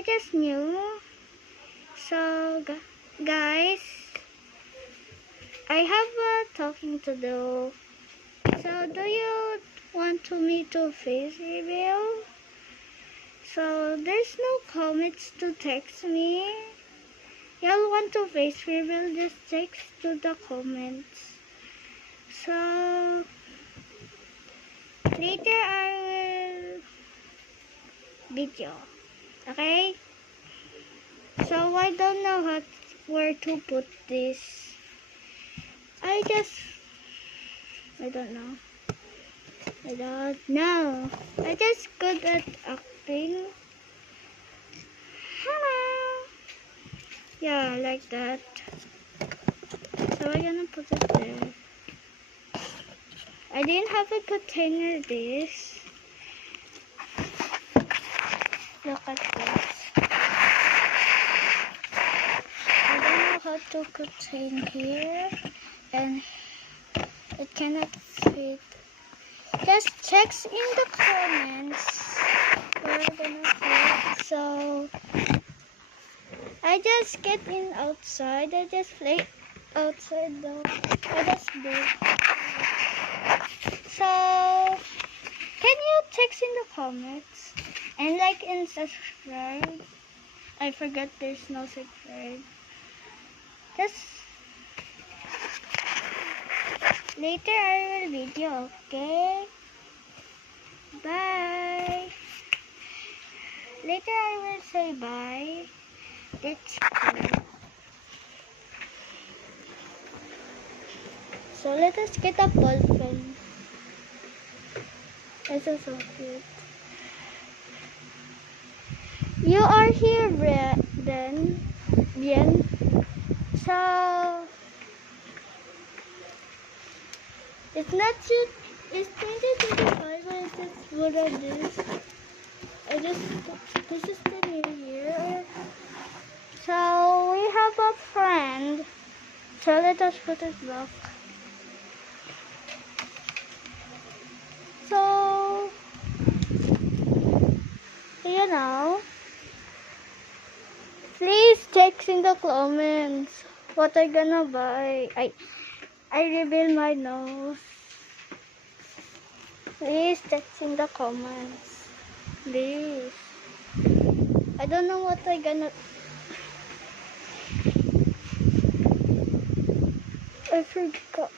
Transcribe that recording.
I just knew. So, guys, I have a talking to do. So, do you want me to face reveal? So, there's no comments to text me. Y'all want to face reveal, just text to the comments. So, later I will video. Okay? So, I don't know where to put this. I don't know. I just good at acting. Hello. Yeah, like that. So I'm gonna put it there. I didn't have a container this. Look at this. I don't know how to contain here, and it cannot fit. Just checks in the comments where I'm gonna fit. So I just get in outside. I just play outside though. I just do. So can you text in the comments and like and subscribe? I forgot there's no subscribe. Just later I will video, okay? Bye. Later I will say bye. Let's go. So let us get a ball pen. This is so cute. You are here, then, bien. So it's not too. It's 2025, but it's just what I do. This is the new year. So we have a friend. So let us put it back. So, you know, please text in the comments what I gonna buy. I reveal my nose. Please text in the comments. Please. I don't know what I gonna. I forgot.